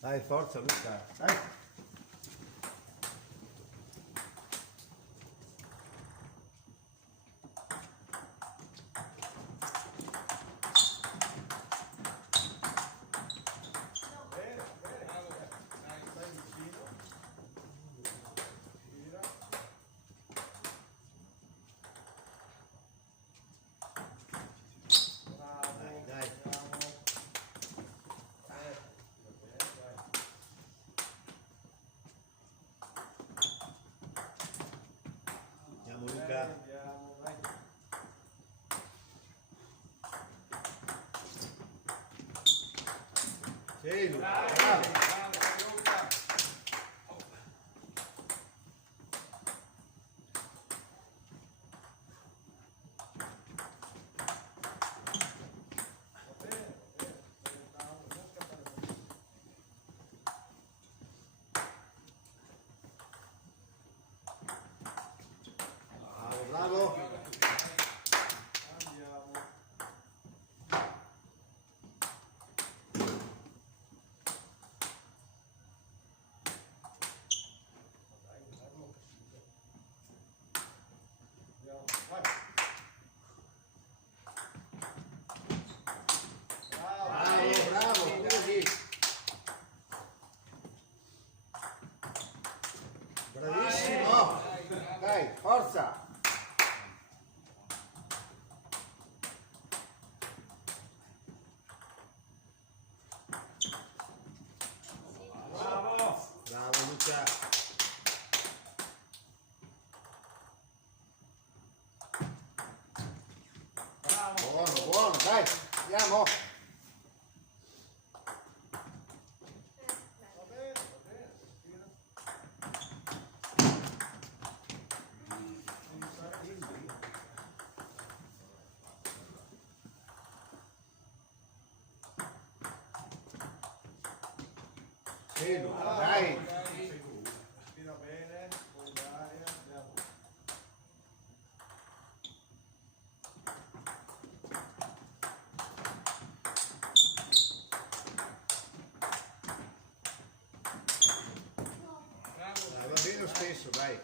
Dai, forza Luca, dai. Andiamo Luca. Andiamo, vai. Sì, Luca, Dai, bravo. bravo, Luca. Va bene, bravo, non scappare. Bravo, bravo. Andiamo. Dai, andiamo. Andiamo, vai. Bravo, bravo, così. Bravissimo. Dai, forza. Bravo. Bravo Luca. Bravo. Buono, buono, dai, andiamo. Va bene, respira. Sì, Luca, dai. Respira bene, poi d'aria, andiamo. Dai, va bene lo stesso, dai.